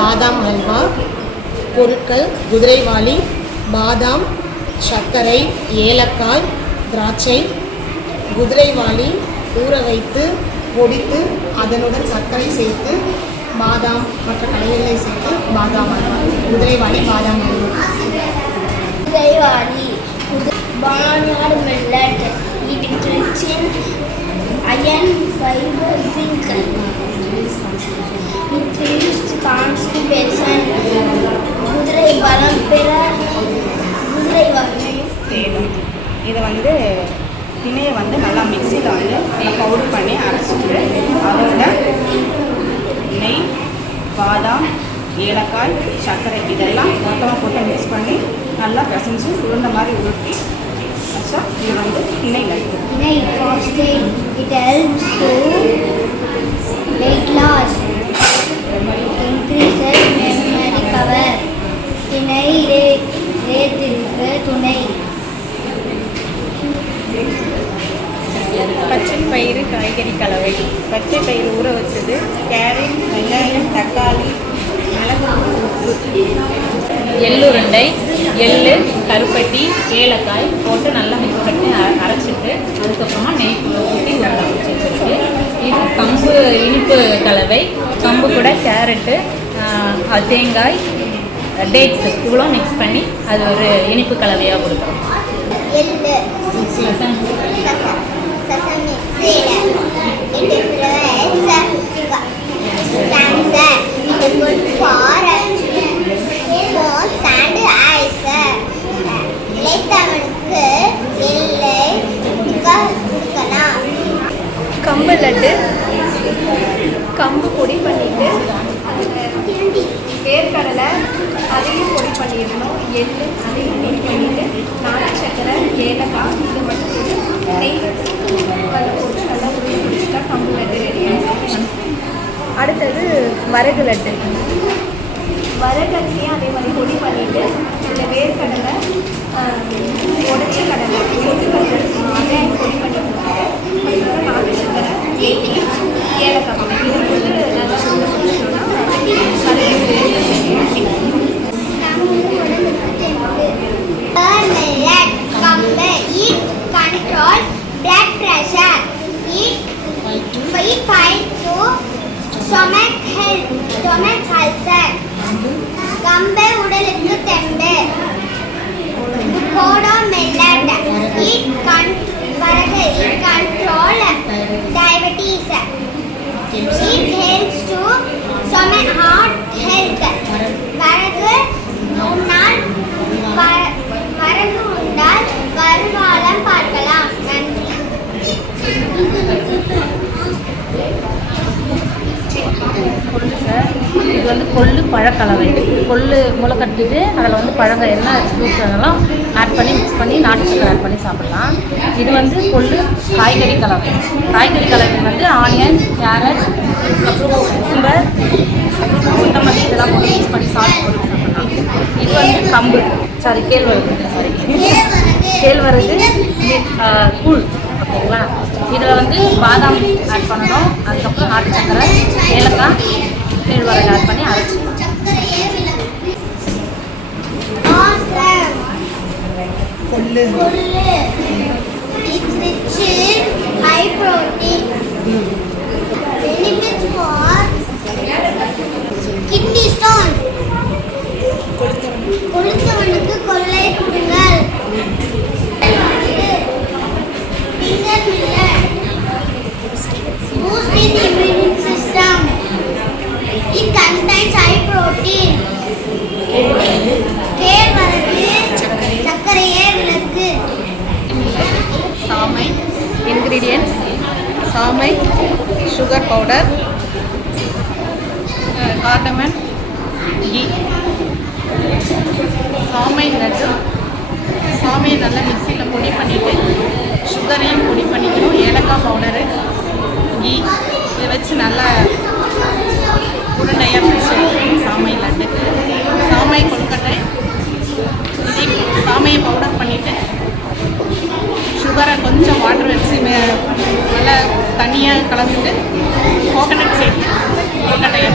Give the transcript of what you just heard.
பாதாம் ஹல்வா. பொருட்கள்: குதிரைவாலி, பாதாம், சர்க்கரை, ஏலக்காய், திராட்சை. குதிரைவாலி ஊற வைத்து பொடித்து அதனுடன் சர்க்கரை சேர்த்து பாதாம் மற்ற கலவைகளை சேர்த்து பாதாம் ஹல்வா. குதிரைவாலி பாதாம் ஹல்வா. குதிரைவாலி barnyard millet. It is rich in iron, fiber, zinc. It reduces constipation. குதிரை பலம் பெற குதிரைவாலி. இதை திணையை நல்லா மிக்சியில் நல்லா பவுடர் பண்ணி அரைச்சிட்டு அதோட நெய், பாதாம், ஏலக்காய், சர்க்கரை இதெல்லாம் மொத்தமாக போட்டு மிக்ஸ் பண்ணி நல்லா பிசைஞ்சு உருண்ட மாதிரி உருட்டி வச்சா இது திணை லட்டு. திணை ஃபாஸ்டேட். It helps to weight loss. Increases memory power. திணை ரேத்திற்கு துணை. பச்சை பயிறு காய்கறி கலவை. பச்சை பயிறு ஊற வச்சது, கேரட், வெங்காயம், தக்காளி, மிளகு, உப்பு, எள்ளுருண்டை, எள்ளு, கருப்பட்டி, ஏலக்காய் போட்டு நல்லா மிக்ஸ் பண்ணி அரைச்சிட்டு அதுக்கப்புறமா நெய் ஊற்றி உருண்டை பிடிச்சி வச்சுருக்கு. இது கம்பு இனிப்பு கலவை. கம்பு கூட கேரட்டு, தேங்காய், டேட்ஸ் இவ்வளோ மிக்ஸ் பண்ணி அது ஒரு இனிப்பு கலவையாக கொடுக்கும். Sesame seed. It is cancer. It is good for bones and eyes. இளைத்தவனுக்கு எள்ளை கொடுக்கலாம். கம்பு லட்டு. கம்பு பொடி பண்ணிட்டு வேர்க்கடலை அதையும் பொடி பண்ணிடணும். எள்ளு அதையும் பொடி பண்ணிட்டு நாட்டு சக்கரை, ஏலக்காய் இது மட்டும் நெய் அதில் போட்டு நல்லா உருளி பிடிச்சிட்டா கம்பு லட்டு ரெடி ஆகிடும். அடுத்தது வரகு லட்டு. வரகரிசியும் அதே மாதிரி பொடி பண்ணிவிட்டு இந்த வேர்க்கடலை, உடச்ச கடலை, பொட்டுக்கடலை அதையும் பொடி பண்ணி கொடுத்துட்டு அதுக்கப்புறம் நாட்டு சக்கரை, ஏலக்காய் இது போட்டு நல்லா சுண்டோம்னா control blood pressure. It fight to stomach ulcer. கம்பை உடலுக்கு தெம்பு. கோடோ மெல்லட். It control diabetes. It helps to stomach heart health. வரகு உண்டால் வருகாலம் பார்க்கலாம். நன்றி. இது கொள்ளு பழக்கலவை. கொள்ளு முளை கட்டிட்டு அதில் பழங்கள் என்ன ஃப்ரூட்ஸ் அதெல்லாம் ஆட் பண்ணி மிக்ஸ் பண்ணி நாட்டு சக்கரை ஆட் பண்ணி சாப்பிடலாம். இது கொள்ளு காய்கறி கலவை. காய்கறி கலவை ஆனியன், கேரட், அப்புறம் குக்கும்பர், அப்புறம் கொத்தமல்லி இதெல்லாம் போட்டு மிக்ஸ் பண்ணி சாப்பிடலாம். இது கம்பு கேழ்வரகு கூழ். ஓகேங்களா? இதில் பாதாம் ஆட் பண்ணணும். அதுக்கப்புறம் நாட்டு சக்கரை, ஏலக்காய், கேழ்வரகு ஆட் பண்ணி அரைச்சி கொள்ளு. It's rich in high protein. Benefits for kidney stone. கொழுத்தவனுக்கு கொள்ளை கொடுங்கள். Finger millet. Boost in immune system. It contains high protein. கேழ்வரகு சர்க்கரையே விளக்கு. சாமை. இன்க்ரீடியன்ட்ஸ்: சாமை, சுகர் பவுடர், கார்டமன், கீ. சாமை லட்டு. சாமையை நல்லா மிக்சியில் பொடி பண்ணிவிட்டு சுகரையும் பொடி பண்ணிக்கணும். ஏலக்காய் பவுடரு, கீ இதை வச்சு நல்லா உருண்டையாக பிடிச்சி சாமை லட்டுக்கு. சாமை கொழுக்கட்டை. இதையும் சாமையை பவுடர் பண்ணிவிட்டு சுகரை கொஞ்சம் வாட்டர் வச்சு நல்லா தண்ணியாக கலந்துட்டு கோகனட் சேர்த்து கொழுக்கட்டையை